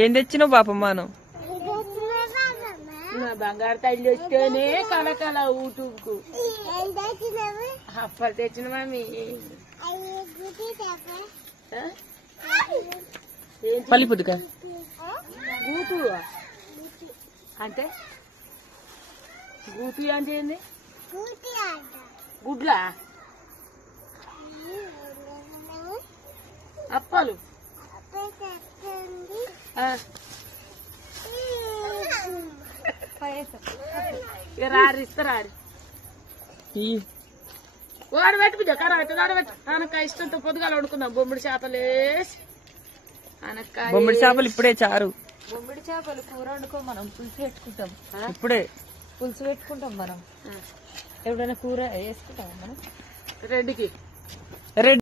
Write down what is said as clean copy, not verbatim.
ఏం తెచ్చినావు బాపమ్మాను? నా బంగారు తల్లి వస్తేనే కలకల యూట్యూబ్కు అప్పలు తెచ్చిన మమ్మీ. పల్లి పుట్టుక గూతు అంటే గూతు అంటే ఏంది? గుడ్లా అప్పలు రారు ఇస్తారారు వాడు పెట్టు బిడ్డ కర పెట్టు ఆడబెట్టు. ఆనకాయ ఇష్టంతో పొద్దుగాల వండుకుందాం. బొమ్మిడి చేపలేసి ఆనకాయ. బొమ్మిడి చేపలు ఇప్పుడే చారు. బొమ్మిడి చేపలు కూర వండుకో, మనం పులుసు పెట్టుకుంటాం. ఇప్పుడే పులుసు పెట్టుకుంటాం మనం. ఎప్పుడైనా కూర వేసుకుంటాం మనం రెడ్డికి. రెడ్